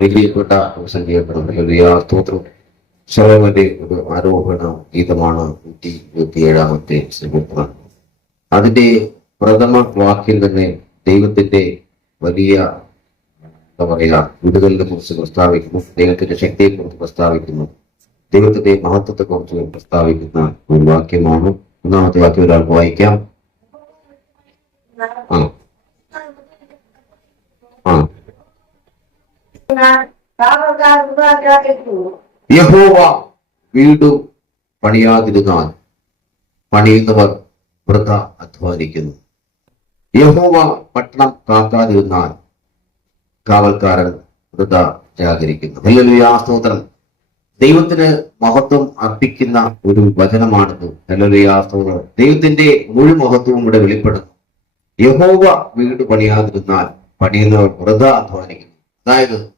വലിയപ്പെട്ട സ്തോത്രം ശവന്റെ ഒരു ആരോഹണ ഗീതമാണ് നൂറ്റി ഇരുപത്തി ഏഴാമത്തെ ശ്രീപുത്രം അതിന്റെ പ്രഥമ വാക്കിൽ തന്നെ ദൈവത്തിന്റെ വലിയ എന്താ പറയാ വിടുതലിനെ കുറിച്ച് പ്രസ്താവിക്കുന്നു ദൈവത്തിന്റെ ശക്തിയെ കുറിച്ച് പ്രസ്താവിക്കുന്നു ദൈവത്തിന്റെ മഹത്വത്തെ കുറിച്ച് പ്രസ്താവിക്കുന്ന ഒരു വാക്യമാണ്. ഒന്നാമത്തെ വാക്യം ഒരാൾക്ക് വായിക്കാം ആ ആ യഹോവ വീണ്ടും പണിയാതിരുന്നാൽ പണിയുന്നവർ വൃത അധ്വാനിക്കുന്നു. യഹോവ പട്ടണം കാക്കാതിരുന്നാൽ കാവൽക്കാരൻ വൃത ജാഗരിക്കുന്നു. ആസ്തോത്രം ദൈവത്തിന് മഹത്വം അർപ്പിക്കുന്ന ഒരു വചനമാണിത് നല്ലൊരു സ്തോത്രം. ദൈവത്തിന്റെ മുഴു മഹത്വവും ഇവിടെ വെളിപ്പെടുന്നു. യഹോവ വീട് പണിയാതിരുന്നാൽ പണിയുന്നവർ വൃത അധ്വാനിക്കുന്നു. അതായത്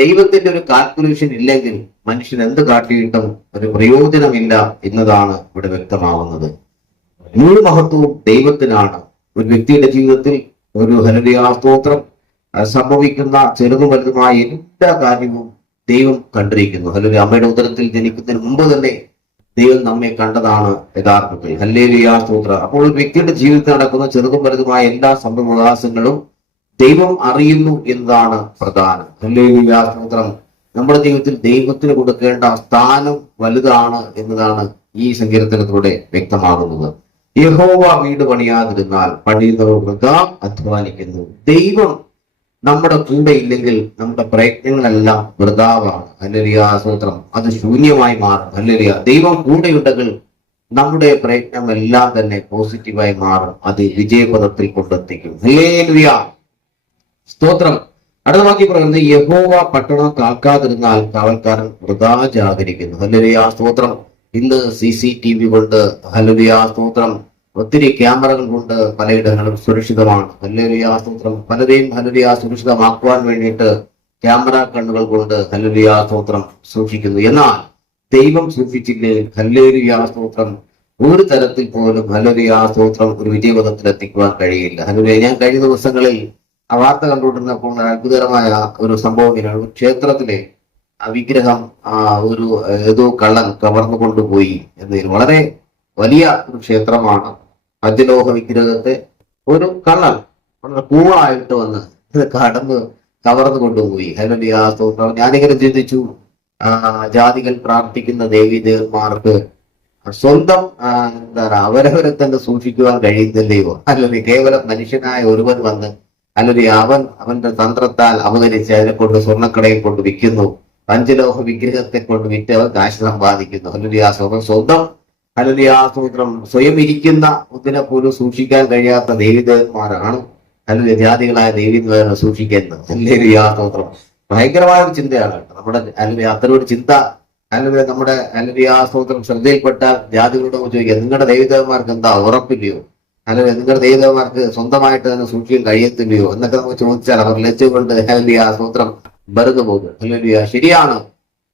ദൈവത്തിന്റെ ഒരു കാൽക്കുലേഷൻ ഇല്ലെങ്കിൽ മനുഷ്യൻ എന്ത് കാട്ടിയിട്ടും ഒരു പ്രയോജനമില്ല എന്നതാണ് ഇവിടെ വ്യക്തമാവുന്നത്. മുഴു മഹത്വവും ദൈവത്തിനാണ്. ഒരു വ്യക്തിയുടെ ജീവിതത്തിൽ ഒരു ഹരിയാസ്തോത്രം സംഭവിക്കുന്ന ചെറുതും വലുതുമായ എല്ലാ കാര്യവും ദൈവം കണ്ടിരിക്കുന്നു. അല്ലെങ്കിൽ അമ്മയുടെ ഉദരത്തിൽ ജനിക്കുന്നതിന് മുമ്പ് തന്നെ ദൈവം നമ്മെ കണ്ടതാണ് യഥാർത്ഥത്തിൽ. ഹല്ലേലിയാ സ്തോത്ര. അപ്പോൾ ഒരു വ്യക്തിയുടെ ജീവിതത്തിൽ നടക്കുന്ന ചെറുതും വലുതുമായ എല്ലാ സംഭവവികാസങ്ങളും ദൈവം അറിയുന്നു എന്നതാണ് പ്രധാനം. സ്തോത്രം. നമ്മുടെ ജീവിതത്തിൽ ദൈവത്തിന് കൊടുക്കേണ്ട സ്ഥാനം വലുതാണ് എന്നതാണ് ഈ സങ്കീർത്തനത്തിലൂടെ വ്യക്തമാകുന്നത്. യഹോവ വീട് പണിയാതിരുന്നാൽ പണിയുന്നവർ വൃഥ അധ്വാനിക്കുന്നു. ദൈവം നമ്മുടെ കൂടെ ഇല്ലെങ്കിൽ നമ്മുടെ പ്രയത്നങ്ങളെല്ലാം വൃതാവാണ്. ഹല്ലലിയ സൂത്രം അത് ശൂന്യമായി മാറും. അല്ലെങ്കിൽ ദൈവം കൂടെയുണ്ടെങ്കിൽ നമ്മുടെ പ്രയത്നം എല്ലാം തന്നെ പോസിറ്റീവായി മാറും. അത് വിജയപദത്തിൽ കൊണ്ടെത്തിക്കും. സ്തോത്രം. അടുത്ത വാക്യം പറയുന്നത് യഹോവ പട്ടണം കാക്കാതിരുന്നാൽ കാവൽക്കാരൻ വൃതാ ജാഗരിക്കുന്നു ഹല്ലേലൂയ സ്തോത്രം. ഇന്ന് സി സി ടി വി കൊണ്ട് ഹല്ലേലൂയ സ്തോത്രം. ഒത്തിരി ക്യാമറകൾ കൊണ്ട് പലയിടങ്ങളും സുരക്ഷിതമാണ്. ഹല്ലേലൂയ സ്തോത്രം. പലരെയും ഹല്ലേലൂയ സുരക്ഷിതമാക്കുവാൻ വേണ്ടിയിട്ട് ക്യാമറ കണ്ണുകൾ കൊണ്ട് ഹല്ലേലൂയ സ്തോത്രം സൂക്ഷിക്കുന്നു. എന്നാൽ ദൈവം സൂക്ഷിച്ചില്ലേ? ഹല്ലേലൂയ സ്തോത്രം. ഒരു തരത്തിൽ പോലും ഹല്ലേലൂയ സ്തോത്രം ഒരു വിജയപഥത്തിൽ എത്തിക്കുവാൻ കഴിയില്ല. ഹല്ലേലൂയ ഞാൻ കഴിഞ്ഞ ദിവസങ്ങളിൽ ആ വാർത്ത കണ്ടുകൊണ്ടിരുന്നപ്പോൾ അത്ഭുതകരമായ ഒരു സംഭവം ഒരു ക്ഷേത്രത്തിലെ ആ വിഗ്രഹം ആ ഒരു ഏതോ കള്ളൻ കവർന്നു കൊണ്ടുപോയി എന്നതിൽ വളരെ വലിയ ഒരു ക്ഷേത്രമാണ് അജലോഹ വിഗ്രഹത്തെ ഒരു കള്ളൻ വളരെ കൂളായിട്ട് വന്ന് കടന്ന് കവർന്നു കൊണ്ടുപോയി. ഹലോലിയ സ്തോത്രം. ഞാനിങ്ങനെ ചിന്തിച്ചു ആ ജാതികൾ പ്രാർത്ഥിക്കുന്ന ദേവി ദേവന്മാർക്ക് സ്വന്തം എന്താ അവരവരെ തന്നെ സൂക്ഷിക്കുവാൻ കഴിയുന്നില്ലയോ അല്ലെങ്കിൽ കേവലം മനുഷ്യനായ ഒരുവൻ വന്ന് അല്ലെങ്കിൽ അവൻ അവന്റെ തന്ത്രത്താൽ അവതരിച്ച് അതിനെ കൊണ്ട് സ്വർണക്കടയിൽ കൊണ്ട് വിൽക്കുന്നു. പഞ്ചലോഹ വിഗ്രഹത്തെ കൊണ്ട് വിറ്റ് അവൻ കാശ് സമ്പാദിക്കുന്നു. അല്ലെങ്കിൽ ആ സ്വന്തം സ്വന്തം. അല്ലെങ്കിൽ ആ സൂത്രം സ്വയം ഇരിക്കുന്ന ഒന്നിനെ പോലും സൂക്ഷിക്കാൻ കഴിയാത്ത ദേവിദേവന്മാരാണ് അല്ലെങ്കിൽ ജാതികളായ ദേവിദേവനെ സൂക്ഷിക്കുന്നത്. അല്ലെങ്കിൽ ആ സ്തോത്രം ഭയങ്കരമായ ഒരു ചിന്തയാണ്. നമ്മുടെ അല്ലെങ്കിൽ അത്തരം ഒരു ചിന്ത. അല്ലെങ്കിൽ നമ്മുടെ അല്ലെങ്കിൽ ആ സ്തോത്രം ശ്രദ്ധയിൽപ്പെട്ട ജാതികളോട് ചോദിക്കുക നിങ്ങളുടെ ദേവിദേവന്മാർക്ക് എന്താ ഉറപ്പില്ലയോ? അല്ലെങ്കിൽ നിങ്ങളുടെ ദൈവമാർക്ക് സ്വന്തമായിട്ട് തന്നെ സൂക്ഷിക്കാൻ കഴിയത്തില്ലയോ? എന്നൊക്കെ നമുക്ക് ചോദിച്ചാൽ അവർ ലജ്ജകൊണ്ട് അല്ലെങ്കിൽ ആ സ്തോത്രം വെറുതെ പോകും. അല്ലെങ്കിൽ ശരിയാണ്.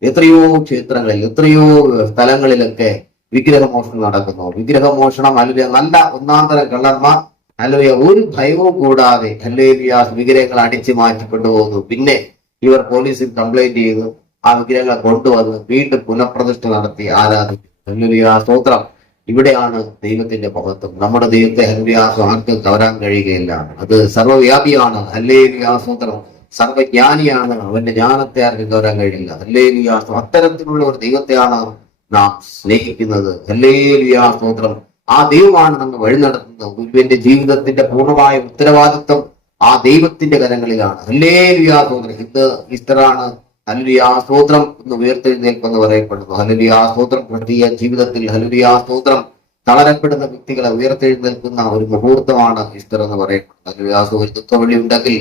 എത്രയോ ക്ഷേത്രങ്ങളിൽ എത്രയോ സ്ഥലങ്ങളിലൊക്കെ വിഗ്രഹമോഷണം നടക്കുന്നു. വിഗ്രഹമോഷണം അല്ലെങ്കിൽ നല്ല ഒന്നാം തരം കള്ളന്മാർ. അല്ലെ ഒരു ഭയവും കൂടാതെ അല്ലെങ്കിൽ വിഗ്രഹങ്ങൾ അടിച്ചു മാറ്റിക്കൊണ്ടുപോകുന്നു പിന്നെ. ഇവർ പോലീസിൽ കംപ്ലൈന്റ് ചെയ്തു ആ വിഗ്രഹങ്ങളെ കൊണ്ടുവന്ന് വീണ്ടും പുനഃപ്രതിഷ്ഠ നടത്തി ആരാധിക്കുന്നു അല്ലെങ്കിൽ ആ സ്തോത്രം. ഇവിടെയാണ് ദൈവത്തിന്റെ മഹത്വം. നമ്മുടെ ദൈവത്തെ ഹല്ലിയാസം ആർക്കും കവരാൻ കഴിയുകയില്ല. അത് സർവവ്യാപിയാണ് ഹല്ലേലിയാസൂത്രം സർവജ്ഞാനിയാണ്. അവന്റെ ജ്ഞാനത്തെ ആർക്കും കവരാൻ കഴിയില്ല. ഹല്ലേലിയാസം അത്തരത്തിലുള്ള ഒരു ദൈവത്തെയാണ് നാം സ്നേഹിക്കുന്നത്. ഹല്ലേലിയാസൂത്രം ആ ദൈവമാണ് നമ്മൾ വഴി നടത്തുന്നത്. ഗുരുവിന്റെ ജീവിതത്തിന്റെ പൂർണമായ ഉത്തരവാദിത്വം ആ ദൈവത്തിന്റെ കരങ്ങളിലാണ്. ഹല്ലേലിയാസൂത്രം ഇന്ന് ഈസ്റ്ററാണ്? ഹല്ലുയാ സ്തോത്രം എന്ന് ഉയർത്തെഴുന്നേൽപ്പെന്ന് പറയപ്പെടുന്നു. ഹല്ലുയാ സ്തോത്രം ക്രിസ്തീയ ജീവിതത്തിൽ ഹല്ലുയാ സ്തോത്രം തളരപ്പെടുന്ന വ്യക്തികളെ ഉയർത്തെഴുന്നേൽക്കുന്ന ഒരു മുഹൂർത്തമാണ് ഈസ്റ്റർ എന്ന് ഹല്ലുയാ ഒരു ദുഃഖവഴി ഉണ്ടെങ്കിൽ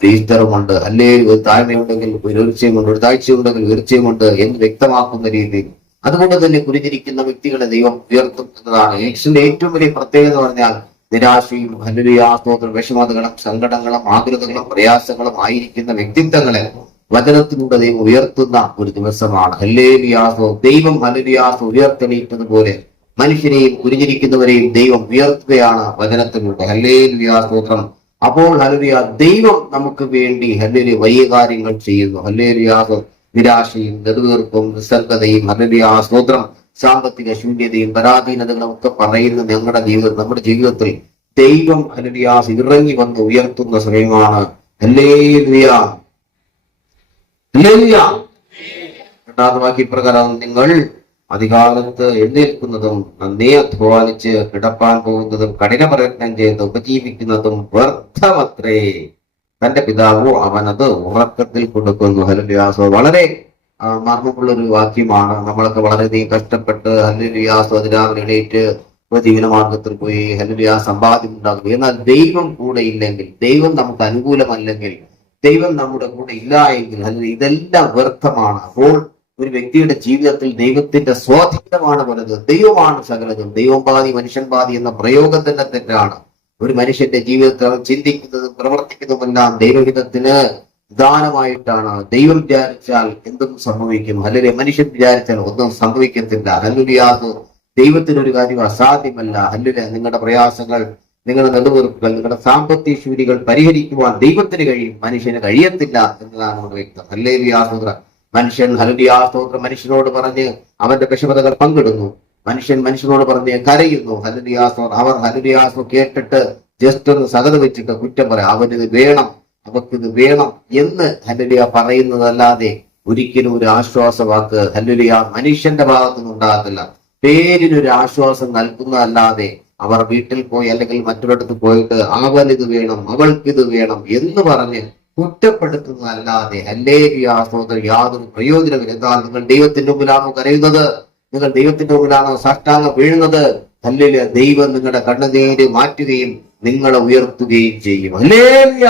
ഈസ്റ്ററുമുണ്ട്. അല്ലേ ഒരു താഴ്മയുണ്ടെങ്കിൽ ഒരു ഉയർച്ചയുമുണ്ട്. ഒരു താഴ്ചയുണ്ടെങ്കിൽ ഉയർച്ചയുമുണ്ട് എന്ന് വ്യക്തമാക്കുന്ന രീതിയിൽ. അതുകൊണ്ട് തന്നെ കുനിഞ്ഞിരിക്കുന്ന വ്യക്തികളെ ദൈവം ഉയർത്തും എന്നതാണ്. യേശുവിന്റെ ഏറ്റവും വലിയ പ്രത്യേകത എന്ന് പറഞ്ഞാൽ നിരാശയും ഹല്ലുയാസ്തോത്രം വിഷമതകളും സങ്കടങ്ങളും ആകൃതകളും പ്രയാസങ്ങളും ആയിരിക്കുന്ന വ്യക്തിത്വങ്ങളെ വചനത്തിലൂടെ ദൈവം ഉയർത്തുന്ന ഒരു ദിവസമാണ്. ഹല്ലേലിയാസോ ദൈവം ഹല്ലേലിയാസോ ഉയർത്തെണീറ്റതുപോലെ മനുഷ്യരെയും കുരിഞ്ഞിരിക്കുന്നവരെയും ദൈവം ഉയർത്തുകയാണ് വചനത്തിലൂടെ. ഹല്ലേലിയാസ്തോത്രം അപ്പോൾ ഹല്ലേലൂയ ദൈവം നമുക്ക് വേണ്ടി ഹല്ലേലൂയ വലിയ കാര്യങ്ങൾ ചെയ്യുന്നു ഹല്ലേലിയാസോ നിരാശയും നെടുവീർപ്പും നിസ്സംഗതയും ഹല്ലേലൂയ സ്തോത്രം. സാമ്പത്തിക ശൂന്യതയും പരാധീനതകളും ഒക്കെ പറയുന്ന ഞങ്ങളുടെ ജീവിതം നമ്മുടെ ജീവിതത്തിൽ ദൈവം ഹല്ലേലിയാസ് ഇറങ്ങി വന്ന് ഉയർത്തുന്ന സമയമാണ്. ഹല്ലേലൂയ വാക്യ പ്രകാരം നിങ്ങൾ അധികാലത്ത് എഴുന്നേൽക്കുന്നതും നന്നേ അധ്വാനിച്ച് കിടപ്പാൻ പോകുന്നതും കഠിന പ്രയത്നം ചെയ്ത് ഉപജീവിക്കുന്നതും വ്യർത്ഥമത്രേ. തന്റെ പിതാവോ അവനത് ഉറക്കത്തിൽ കൊടുക്കുന്നു. ഹലുലിയാസോ വളരെ മർമ്മമുള്ള ഒരു വാക്യമാണ്. നമ്മളൊക്കെ വളരെയധികം കഷ്ടപ്പെട്ട് ഹല്ലുലിയാസോ അതിരാവിലെ എണീറ്റ് ഉപജീവന മാർഗത്തിൽ പോയി ഹല്ലുലിയാ സമ്പാദ്യം ഉണ്ടാകും എന്നാൽ ദൈവം കൂടെ ഇല്ലെങ്കിൽ ദൈവം നമുക്ക് അനുകൂലമല്ലെങ്കിൽ ദൈവം നമ്മുടെ കൂടെ ഇല്ല എങ്കിൽ അല്ലെങ്കിൽ ഇതെല്ലാം വ്യർത്ഥമാണ്. അപ്പോൾ ഒരു വ്യക്തിയുടെ ജീവിതത്തിൽ ദൈവത്തിന്റെ സ്വാധീനമാണ് വലുത്. ദൈവമാണ് സകലതും ദൈവം പാതി മനുഷ്യൻ പാതി എന്ന പ്രയോഗം തന്നെ തെറ്റാണ്. ഒരു മനുഷ്യന്റെ ജീവിതത്തിൽ അവൻ ചിന്തിക്കുന്നതും പ്രവർത്തിക്കുന്നതുമെല്ലാം ദൈവഹിതത്തിന് ദാനമായിട്ടാണ്. ദൈവം വിചാരിച്ചാൽ എന്തും സംഭവിക്കും. അല്ലെങ്കിൽ മനുഷ്യൻ വിചാരിച്ചാൽ ഒന്നും സംഭവിക്കത്തില്ല. ഹല്ലുലിയാസ് ദൈവത്തിനൊരു കാര്യം അസാധ്യമല്ല. ഹല്ലുല നിങ്ങളുടെ പ്രയാസങ്ങൾ നിങ്ങളുടെ നെടുവീർപ്പുകൾ നിങ്ങളുടെ സാമ്പത്തിക ശൂരികൾ പരിഹരിക്കുവാൻ ദൈവത്തിന് കഴിയും. മനുഷ്യന് കഴിയത്തില്ല എന്നതാണ് നമ്മുടെ വ്യക്തം. ഹല്ലേലിയാസ്തോത്ര മനുഷ്യൻ ഹലുലിയാസ്തോത്ര മനുഷ്യനോട് പറഞ്ഞ് അവന്റെ വിഷമതകൾ പങ്കിടുന്നു. മനുഷ്യൻ മനുഷ്യനോട് പറഞ്ഞ് കരയുന്നു. ഹലുലിയാസ്തോ അവർ ഹലുലിയാസ്തോ കേട്ടിട്ട് ജസ്റ്റ് ഒന്ന് സകത വെച്ചിട്ട് കുറ്റം പറയാം. അവനിത് വേണം അവക്കിത് വേണം എന്ന് ഹലുലിയ പറയുന്നതല്ലാതെ ഒരിക്കലും ഒരു ആശ്വാസവാക്ക് ഹല്ലുലിയ മനുഷ്യന്റെ ഭാഗത്തുനിന്ന് ഉണ്ടാകത്തില്ല. പേരിനൊരു ആശ്വാസം നൽകുന്നതല്ലാതെ അവർ വീട്ടിൽ പോയി അല്ലെങ്കിൽ മറ്റൊരിടത്ത് പോയിട്ട് അവനിത് വേണം അവൾക്കിത് വേണം എന്ന് പറഞ്ഞ് കുറ്റപ്പെടുത്തുന്നതല്ലാതെ അല്ലേ സഹോദരൻ യാതൊരു പ്രയോജനമില്ല. എന്താ നിങ്ങൾ ദൈവത്തിന്റെ മുമ്പിലാണോ കരയുന്നത്? നിങ്ങൾ ദൈവത്തിന്റെ മുമ്പിലാണോ സാഷ്ടാംഗം വീഴുന്നത്? ഹല്ലേലിയ ദൈവം നിങ്ങളുടെ കണ്ണുനീര് മാറ്റുകയും നിങ്ങളെ ഉയർത്തുകയും ചെയ്യും. ഹല്ലേലിയ!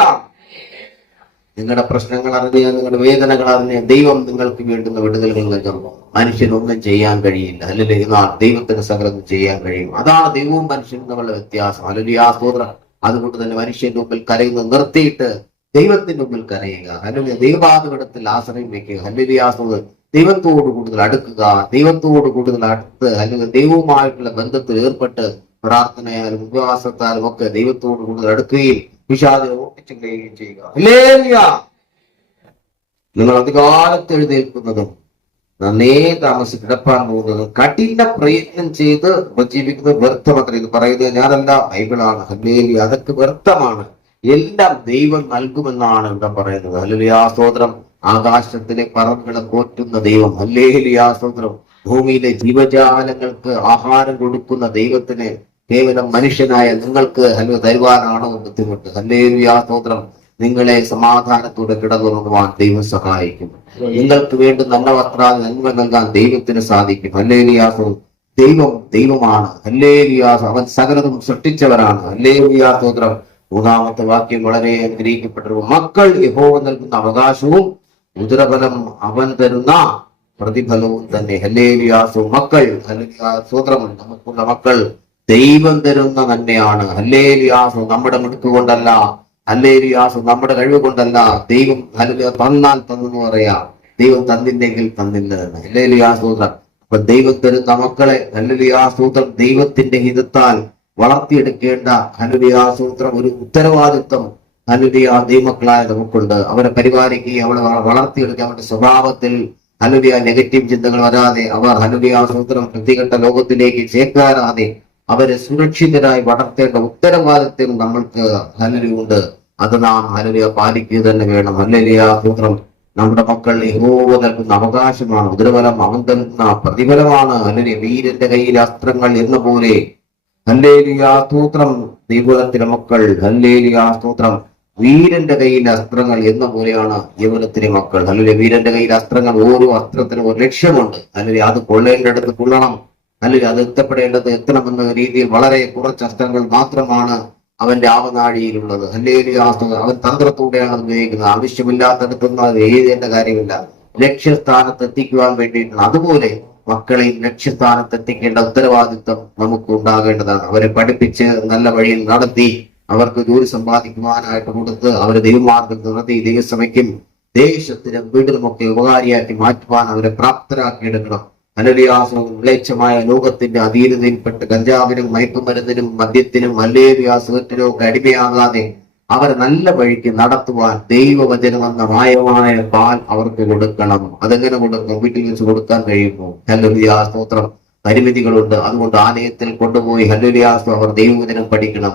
നിങ്ങളുടെ പ്രശ്നങ്ങൾ അറിഞ്ഞ നിങ്ങളുടെ വേദനകൾ അറിഞ്ഞ ദൈവം നിങ്ങൾക്ക് വേണ്ടുന്ന വിടുതലുകൾ നൽകും മനുഷ്യനൊന്നും ചെയ്യാൻ കഴിയില്ല. അല്ലെങ്കിൽ എന്നാൽ ദൈവത്തിന് സകലം ചെയ്യാൻ കഴിയും. അതാണ് ദൈവവും മനുഷ്യനും തമ്മിലുള്ള വ്യത്യാസം. അല്ലെങ്കിൽ ആ സ്തോത്രം. അതുകൊണ്ട് തന്നെ മനുഷ്യന്റെ മുമ്പിൽ കരയുന്നത് നിർത്തിയിട്ട് ദൈവത്തിന്റെ മുമ്പിൽ കരയുക. അല്ലെങ്കിൽ ദൈവാധിപടത്തിൽ ആശ്രയം വെക്കുക അല്ലെങ്കിൽ ആ സ്തോത്രം. ദൈവത്തോട് കൂടുതൽ അടുക്കുക. ദൈവത്തോട് കൂടുതൽ അടുത്ത് അല്ലെങ്കിൽ ദൈവവുമായിട്ടുള്ള ബന്ധത്തിൽ ഏർപ്പെട്ട് പ്രാർത്ഥനയാലും ഉപവാസത്താലും ഒക്കെ ദൈവത്തോട് കൂടുതൽ അടുക്കുകയും വിഷാദം ഓട്ടിച്ചു കളയുകയും ചെയ്യുക. നിങ്ങൾ അധികാലത്ത് എഴുന്നേൽക്കുന്നതും നന്നേ താമസിച്ച് കിടപ്പാൻ പോകുന്നതും കഠിന പ്രയത്നം ചെയ്ത് ഉപജീവിക്കുന്നത് വ്യർത്ഥമത്ര ഇത് പറയുന്നത് ഞാനല്ല ബൈബിളാണ്. ഹല്ലേലി അതൊക്കെ വ്യർത്ഥമാണ്. എല്ലാം ദൈവം നൽകുമെന്നാണ് ഇവിടെ പറയുന്നത്. ഹല്ലേലിയാ. സ്തോത്രം. ആകാശത്തിലെ പറമ്പുകളെ പോറ്റുന്ന ദൈവം. ഹല്ലേലിയാ. സ്തോത്രം. ഭൂമിയിലെ ജീവജാലങ്ങൾക്ക് ആഹാരം കൊടുക്കുന്ന ദൈവത്തിന് കേവലം മനുഷ്യനായ നിങ്ങൾക്ക് ഹലോ തരുവാനാണോ ബുദ്ധിമുട്ട്. ഹല്ലേലിയാ സ്തോത്രം. നിങ്ങളെ സമാധാനത്തോടെ കിടന്നുറങ്ങുവാൻ ദൈവം സഹായിക്കും. നിങ്ങൾക്ക് വേണ്ടി നല്ല വസ്ത്രാൽ നന്മ നൽകാൻ ദൈവത്തിന് സാധിക്കും. ഹല്ലേലിയാസോ ദൈവം ദൈവമാണ്. ഹല്ലേലിയാസ് അവൻ സകലതും സൃഷ്ടിച്ചവരാണ്. ഹല്ലേലിയാ സ്തോത്രം. മൂന്നാമത്തെ വാക്യം വളരെ അനുഗ്രഹിക്കപ്പെട്ടു മക്കൾ യഹോവ നൽകുന്ന അവകാശവും ഉദരഫലം അവൻ തരുന്ന പ്രതിഫലവും തന്നെ. ഹല്ലേലിയാസു മക്കൾ ഹല്ലേലിയാ സ്തോത്രം. നമുക്കുള്ള മക്കൾ ദൈവം തരുന്ന തന്നെയാണ് വ്യാസം നമ്മുടെ മിടുക്ക് കൊണ്ടല്ല ഹല്ലേലിയാസു നമ്മുടെ കഴിവ് കൊണ്ടല്ല ദൈവം തന്നാൽ തന്നെന്ന് പറയാം. ദൈവം തന്നില്ലെങ്കിൽ തന്നില്ല എന്ന്. ഹല്ലേലിയാസൂത്രം അപ്പൊ ദൈവം തരുന്ന മക്കളെ ഹല്ലേലിയാസൂത്രം ദൈവത്തിന്റെ ഹിതത്താൽ വളർത്തിയെടുക്കേണ്ട ഹല്ലേലിയാസൂത്രം ഒരു ഉത്തരവാദിത്വം ഹല്ലേലിയ ദൈവമക്കളായ നമുക്കുണ്ട്. അവരെ പരിപാലിക്കുകയും അവരെ വളർത്തിയെടുക്കുക അവരുടെ സ്വഭാവത്തിൽ ഹലുലിയ നെഗറ്റീവ് ചിന്തകൾ വരാതെ അവർ ഹലുലിയാസൂത്രം വൃത്തികെട്ട ലോകത്തിലേക്ക് ചേക്കാറാതെ അവരെ സുരക്ഷിതരായി വളർത്തേണ്ട ഉത്തരവാദിത്വം നമ്മൾക്ക് ഹലരിയുണ്ട് അത് നാം ഹലരിയ പാലിക്കുക തന്നെ വേണം. ഹല്ലലിയ പുത്രം നമ്മുടെ മക്കൾ യഹോവ നൽകുന്ന അവകാശമാണ്. ഉദരഫലം അവൻ നൽകുന്ന പ്രതിഫലമാണ്. അല്ലെങ്കിൽ വീരന്റെ കയ്യിൽ അസ്ത്രങ്ങൾ എന്ന പോലെ. ഹല്ലേലിയ ദൈവത്തിലെ മക്കൾ. ഹല്ലേലിയ വീരന്റെ കയ്യിൽ അസ്ത്രങ്ങൾ എന്ന പോലെയാണ് യൗവനത്തിലെ മക്കൾ. അല്ലെങ്കിൽ വീരന്റെ കയ്യിൽ അസ്ത്രങ്ങൾ ഓരോ അസ്ത്രത്തിനും ഒരു ലക്ഷ്യമുണ്ട്. അല്ലെങ്കിൽ അത് കൊള്ളേണ്ടടുത്ത് കൊള്ളണം. അല്ലെങ്കിൽ അത് എത്തപ്പെടേണ്ടത് എത്തണമെന്ന രീതിയിൽ വളരെ കുറച്ച് അസ്ത്രങ്ങൾ മാത്രമാണ് അവന്റെ ആവനാഴിയിലുള്ളത്. അല്ലെങ്കിൽ അവൻ തന്ത്രത്തോടെയാണ് ഉപയോഗിക്കുന്നത്. ആവശ്യമില്ലാത്തടത്തൊന്നും അത് എഴുതേണ്ട കാര്യമില്ല. ലക്ഷ്യസ്ഥാനത്ത് എത്തിക്കുവാൻ വേണ്ടിയിട്ടാണ് അതുപോലെ മക്കളെ ലക്ഷ്യസ്ഥാനത്ത് എത്തിക്കേണ്ട ഉത്തരവാദിത്വം നമുക്ക് ഉണ്ടാകേണ്ടതാണ് അവരെ പഠിപ്പിച്ച് നല്ല വഴിയിൽ നടത്തി അവർക്ക് ജോലി സമ്പാദിക്കുവാനായിട്ട് കൊടുത്ത് അവരെ ദൈവമാർഗം നടത്തി ദൈവസഭയ്ക്കും ദേശത്തിനും വീടിനുമൊക്കെ ഉപകാരിയാക്കി മാറ്റുവാൻ അവരെ പ്രാപ്തരാക്കിയെടുക്കണം അനലിയാസവും മ്ലേച്ഛമായ ലോകത്തിന്റെ അധീനതയിൽപ്പെട്ട് ഗഞ്ചാവിനും മയക്കുമരുന്നിനും മദ്യത്തിനും മലേറിയ സുഖത്തിനും അടിമയാകാതെ അവർ നല്ല വഴിക്ക് നടത്തുവാൻ ദൈവവചനം എന്ന മായമായ പാൽ അവർക്ക് കൊടുക്കണം. അതെങ്ങനെ കൊടുക്കും? വീട്ടിൽ വെച്ച് കൊടുക്കാൻ കഴിയുമോ? ഹല്ലുലിയാ സ്തോത്രം. പരിമിതികളുണ്ട്. അതുകൊണ്ട് ആലയത്തിൽ കൊണ്ടുപോയി ഹല്ലുലിയാസ് അവർ ദൈവവചനം പഠിക്കണം.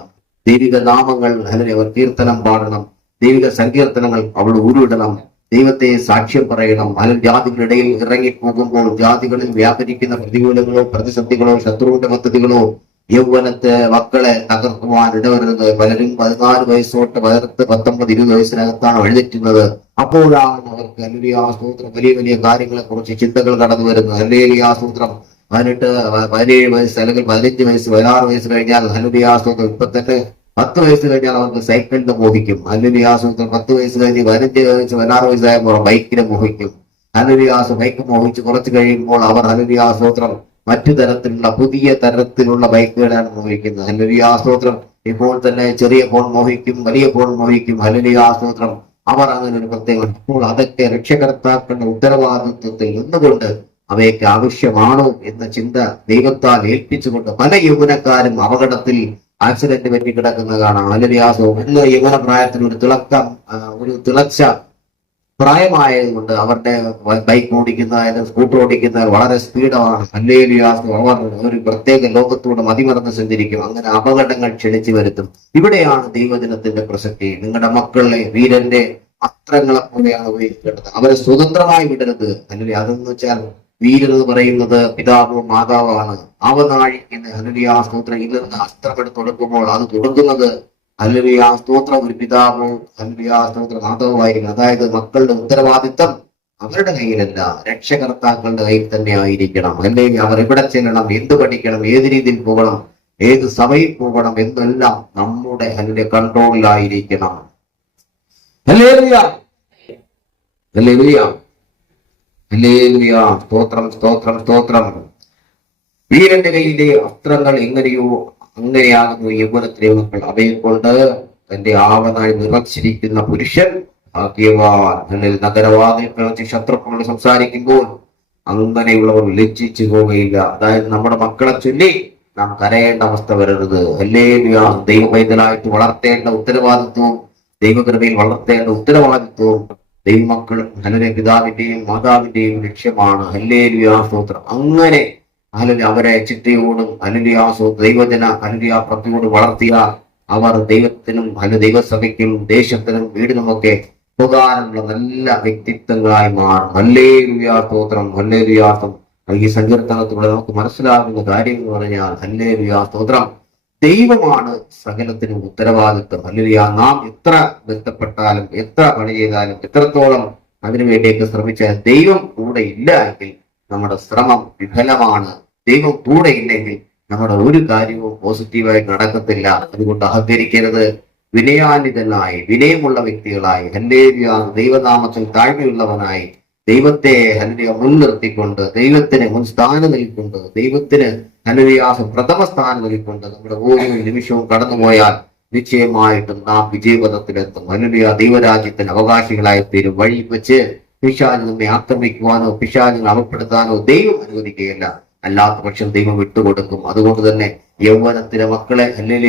ദൈവിക നാമങ്ങൾ ഹല്ലുലി അവർ കീർത്തനം പാടണം. ദൈവിക സങ്കീർത്തനങ്ങൾ അവൾ ഉരുവിടണം ദൈവത്തെ സാക്ഷ്യം പറയണം. അല്ലെങ്കിൽ ജാതികളിടയിൽ ഇറങ്ങിപ്പോകുമ്പോൾ ജാതികളിൽ വ്യാപരിക്കുന്ന പ്രതികൂലങ്ങളോ പ്രതിസന്ധികളോ ശത്രുവിന്റെ പദ്ധതികളോ യൗവനത്തെ മക്കളെ തകർക്കുവാൻ ഇടവരുന്നത് പലരും പതിനാല് വയസ്സോട്ട് പതിനെട്ട് പത്തൊമ്പത് ഇരുപത് വയസ്സിനകത്താണ് എഴുന്നേറ്റുന്നത് അപ്പോഴാണ് അവർക്ക് സൂത്രം വലിയ വലിയ കാര്യങ്ങളെ കുറിച്ച് ചിന്തകൾ കടന്നു വരുന്നത്. അല്ലിയാസൂത്രം പതിനെട്ട് പ- പതിനേഴ് വയസ്സ് അല്ലെങ്കിൽ പതിനഞ്ച് വയസ്സ് പതിനാറ് വയസ്സ് കഴിഞ്ഞാൽ ഹലുലിയാസൂത്രം ഇപ്പൊ തന്നെ പത്ത് വയസ്സ് കഴിഞ്ഞാൽ അവർക്ക് സൈക്കിളിന് മോഹിക്കും. അല്ലെങ്കിൽ ഹലുലിയാസൂത്രം പത്ത് വയസ്സ് കഴിഞ്ഞ് പതിനഞ്ച് വയസ്സ് പതിനാറ് വയസ്സായപ്പോൾ ബൈക്കിനെ മോഹിക്കും. ഹലുലിയാസ് ബൈക്ക് മോഹിച്ച് കുറച്ച് കഴിയുമ്പോൾ അവർ ഹലുലിയാസൂത്രം മറ്റു തരത്തിലുള്ള പുതിയ തരത്തിലുള്ള ബൈക്കുകളാണ് മോഹിക്കുന്നത്. ഹലുലിയാസൂത്രം ഇപ്പോൾ തന്നെ ചെറിയ ഫോൺ മോഹിക്കും വലിയ ഫോൺ മോഹിക്കും. ഹലുലിയാസൂത്രം അവർ അങ്ങനെ ഒരു പ്രത്യേകം അപ്പോൾ അതൊക്കെ രക്ഷകർത്താക്കളുടെ ഉത്തരവാദിത്വത്തിൽ നിന്നുകൊണ്ട് അവയ്ക്ക് ആവശ്യമാണോ എന്ന ചിന്ത ദൈവത്താൽ ഏൽപ്പിച്ചുകൊണ്ട് പല യൗവനക്കാരും അപകടത്തിൽ ആക്സിഡന്റ് പറ്റി കിടക്കുന്ന കാണാം. അലരിയാസവും ഇന്ന് യൗവന പ്രായത്തിൽ ഒരു തിളക്കം ഒരു തിളച്ച പ്രായമായതുകൊണ്ട് അവരുടെ ബൈക്ക് ഓടിക്കുന്നതായാലും സ്കൂട്ടർ ഓടിക്കുന്ന വളരെ സ്പീഡാണ്. അല്ലേലിയാസും അവർ ഒരു പ്രത്യേക ലോകത്തോട് മതിമറന്ന് സഞ്ചരിക്കും അങ്ങനെ അപകടങ്ങൾ ക്ഷണിച്ചു വരുത്തും. ഇവിടെയാണ് ദൈവദിനത്തിന്റെ പ്രസക്തി. നിങ്ങളുടെ മക്കളെ വീരന്റെ അസ്ത്രങ്ങളെ പോലെയാണ് ഉപയോഗിക്കേണ്ടത്. അവരെ സ്വതന്ത്രമായി വിടരുത്. അല്ലെങ്കിൽ അതെന്ന് വെച്ചാൽ വീരൻ എന്ന് പറയുന്നത് പിതാവോ മാതാവാണ് അവനാഴിക്കുന്ന ഹലുലിയ സ്തോത്രം ഇതിൽ നിന്ന് അസ്ത്രമെടുത്ത് കൊടുക്കുമ്പോൾ അത് തുടങ്ങുന്നത് ഹലുലിയ സ്തോത്രം ഒരു പിതാവോ ഹലുലിയ സ്തോത്ര മാതാവുമായിരിക്കും അതായത് മക്കളുടെ ഉത്തരവാദിത്തം അവരുടെ കയ്യിലല്ല രക്ഷകർത്താക്കളുടെ കയ്യിൽ തന്നെ ആയിരിക്കണം. അല്ലെങ്കിൽ അവർ എവിടെ ചെല്ലണം എന്ത് പഠിക്കണം ഏത് രീതിയിൽ പോകണം ഏത് സഭയിൽ പോകണം എന്നെല്ലാം നമ്മുടെ അതിന്റെ കൺട്രോളിലായിരിക്കണം അല്ലേ അല്ലേ സ്തോത്രം സ്തോത്രം സ്തോത്രം. വീരന്റെ കയ്യിലെ അസ്ത്രങ്ങൾ എങ്ങനെയോ അങ്ങനെയാകുന്നു യൗവനത്തിലെ മക്കൾ. അവയെ കൊണ്ട് തന്റെ ആവനായി നിറച്ചിരിക്കുന്ന പുരുഷൻ ഭാഗ്യവാൻ. പ്രവർത്തി ശത്രുക്കളോട് സംസാരിക്കുമ്പോൾ അങ്ങനെയുള്ളവർ ലജ്ജിച്ചു പോവുകയില്ല. അതായത് നമ്മുടെ മക്കളെ ചൊല്ലി നാം കരയേണ്ട അവസ്ഥ വരരുത്. ഹല്ലേലൂയ ദൈവപൈതലായിട്ട് വളർത്തേണ്ട ഉത്തരവാദിത്വവും ദൈവകൃപയിൽ വളർത്തേണ്ട ഉത്തരവാദിത്വവും ദൈവമക്കളും ഹലരെ പിതാവിന്റെയും മാതാവിന്റെയും ലക്ഷ്യമാണ്. ഹല്ലേലുയാ സ്തോത്രം. അങ്ങനെ അല്ലെങ്കിൽ അവരെ ചിട്ടയോടും ഹലലിയാസോ ദൈവജന ഹലലിയാ ഭക്തിയോട് വളർത്തിയ അവർ ദൈവത്തിനും അല്ല ദൈവസഭയ്ക്കും ദേശത്തിനും വീടിനുമൊക്കെ ഉപകാരമുള്ള നല്ല വ്യക്തിത്വങ്ങളായി മാറും. അല്ലേ ഹല്ലേലുയാസം ഈ സങ്കീർത്തനത്തിലൂടെ നമുക്ക് മനസ്സിലാകുന്ന കാര്യം എന്ന് പറഞ്ഞാൽ അല്ലേ ദൈവമാണ് സകലത്തിനും ഉത്തരവാദിത്വം അല്ലെങ്കിൽ നാം എത്ര ബന്ധപ്പെട്ടാലും എത്ര പണി ചെയ്താലും എത്രത്തോളം അതിനുവേണ്ടിയൊക്കെ ശ്രമിച്ചാൽ ദൈവം കൂടെ ഇല്ല എങ്കിൽ നമ്മുടെ ശ്രമം വിഫലമാണ്. ദൈവം കൂടെ ഇല്ലെങ്കിൽ നമ്മുടെ ഒരു കാര്യവും പോസിറ്റീവായി നടക്കത്തില്ല. അതുകൊണ്ട് അഹങ്കരിക്കരുത്. വിനയാന്വിതനായി വിനയമുള്ള വ്യക്തികളായി. ഹല്ലേലിയ. ദൈവനാമത്തിൽ താഴ്മയുള്ളവനായി ദൈവത്തെ ഹല്ലേലിയ മുൻനിർത്തിക്കൊണ്ട് ദൈവത്തിന് മുൻ സ്ഥാനം നൽകിക്കൊണ്ട് ദൈവത്തിന് ഹല്ലേലിയാസം പ്രഥമ സ്ഥാനം നൽകിക്കൊണ്ട് നമ്മുടെ ഓരോ നിമിഷവും കടന്നുപോയാൽ നിശ്ചയമായിട്ടും നാം വിജയപഥത്തിലെത്തും. ഹല്ലേലിയ ദൈവരാജ്യത്തിന് അവകാശികളായി തീരും. വഴി വെച്ച് പിശാജ് നമ്മെ ആക്രമിക്കുവാനോ പിശാജിനെ അവപ്പെടുത്താനോ ദൈവം അനുവദിക്കുകയില്ല. അല്ലാത്ത പക്ഷം ദൈവം വിട്ടുകൊടുക്കും. അതുകൊണ്ട് തന്നെ യൗവനത്തിലെ മക്കളെ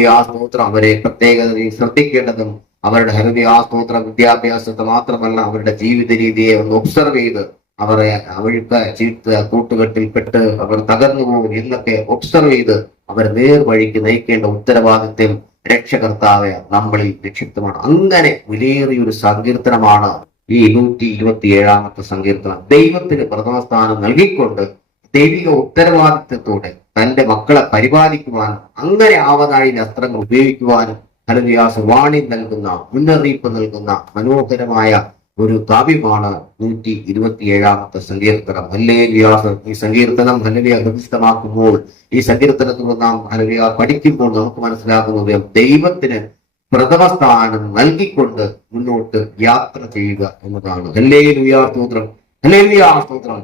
ആ സ്തോത്രം. അവരെ പ്രത്യേകതയിൽ ശ്രദ്ധിക്കേണ്ടതും അവരുടെ ഹൃദയ ആ സ്തോത്രം വിദ്യാഭ്യാസത്തെ മാത്രമല്ല അവരുടെ ജീവിത രീതിയെ ഒന്ന് ഒബ്സർവ് ചെയ്ത് അവരെ അവഴുക്ക ചീത്ത കൂട്ടുകെട്ടിൽപ്പെട്ട് അവർ തകർന്നു പോകും എന്നൊക്കെ ഒബ്സർവ് ചെയ്ത് അവരെ നേർവഴിക്ക് നയിക്കേണ്ട ഉത്തരവാദിത്വം രക്ഷകർത്താവ് നമ്മളിൽ നിക്ഷിപ്തമാണ്. അങ്ങനെ വിലയേറിയൊരു സങ്കീർത്തനമാണ് ഈ നൂറ്റി ഇരുപത്തി ഏഴാമത്തെ സങ്കീർത്തനം. ദൈവത്തിന് പ്രഥമ സ്ഥാനം നൽകിക്കൊണ്ട് ദൈവിക ഉത്തരവാദിത്വത്തോടെ തന്റെ മക്കളെ പരിപാലിക്കുവാനും അങ്ങനെ ആവതായി അസ്ത്രങ്ങൾ ഉപയോഗിക്കുവാനും ഹലവ്യാസ വാണി നൽകുന്ന മുന്നറിയിപ്പ് നൽകുന്ന മനോഹരമായ ഒരു കാവ്യമാണ് നൂറ്റി ഇരുപത്തിയേഴാമത്തെ സങ്കീർത്തനം ഹല്ലേലിയാസ ഈ സങ്കീർത്തനം ഹല്ലേലിയ ഹൃദിഷ്ടമാക്കുമ്പോൾ ഈ സങ്കീർത്തനത്തിൽ നാം ഹല്ലേലിയ പഠിക്കുമ്പോൾ നമുക്ക് മനസ്സിലാക്കുന്നത് ദൈവത്തിന് പ്രഥമ സ്ഥാനം നൽകിക്കൊണ്ട് മുന്നോട്ട് യാത്ര ചെയ്യുക എന്നതാണ്. ഹല്ലേലുയാ സ്തോത്രം. ഹല്ലേലുയാ സ്തോത്രം.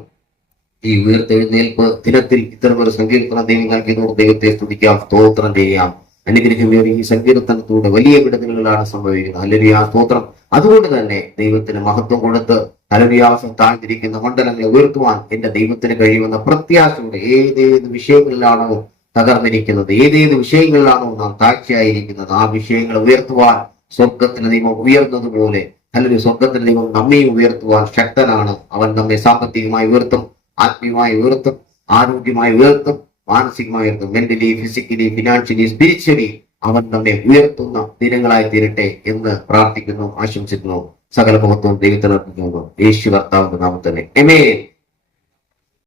ഈ ഉയർത്തെഴുന്നേൽപ്പ് ദിനത്തിൽ ഇത്തരമൊരു സങ്കീർത്തന ദൈവം നൽകിയതോട് ദൈവത്തെ സ്തുതിക്കാം സ്തോത്രം ചെയ്യാം. അനുഗ്രഹമേറി ഈ സങ്കീർത്തനത്തോടെ വലിയ വിടുതലുകളാണ് സംഭവിക്കുന്നത്. ഹല്ലേലൂയ സ്തോത്രം. അതുകൊണ്ട് തന്നെ ദൈവത്തിന് മഹത്വം കൊടുത്ത് ഹലവിയാസം താഴ്ന്നിരിക്കുന്ന മണ്ഡലങ്ങളെ ഉയർത്തുവാൻ എന്റെ ദൈവത്തിന് കഴിയുമെന്ന പ്രത്യാശയോടെ ഏതേത് വിഷയങ്ങളിലാണോ തകർന്നിരിക്കുന്നത് ഏതേത് വിഷയങ്ങളിലാണോ നാം താഴ്ചയായിരിക്കുന്നത് ആ വിഷയങ്ങൾ ഉയർത്തുവാൻ സ്വർഗത്തിന്റെ ദൈവം ഉയർന്നതുപോലെ അല്ലെങ്കിൽ സ്വർഗത്തിന്റെ ദൈവം നമ്മയും ഉയർത്തുവാൻ ശക്തനാണ്. അവൻ നമ്മെ സാമ്പത്തികമായി ഉയർത്തും ആത്മീയമായി ഉയർത്തും ആരോഗ്യമായി ഉയർത്തും. മാനസികമായി ഉയർത്തും മെന്റലി ഫിസിക്കലി ഫിനാൻഷ്യലി സ്പിരിച്വലി അവൻ നമ്മെ ഉയർത്തുന്ന ദിനങ്ങളായി തീരട്ടെ എന്ന് പ്രാർത്ഥിക്കുന്നു ആശംസിക്കുന്നു. സകല മഹത്വം ദൈവത്തിനർപ്പിക്കുന്നു യേശു കർത്താവിന്റെ നാമത്തന്നെ തന്നെ. എമേ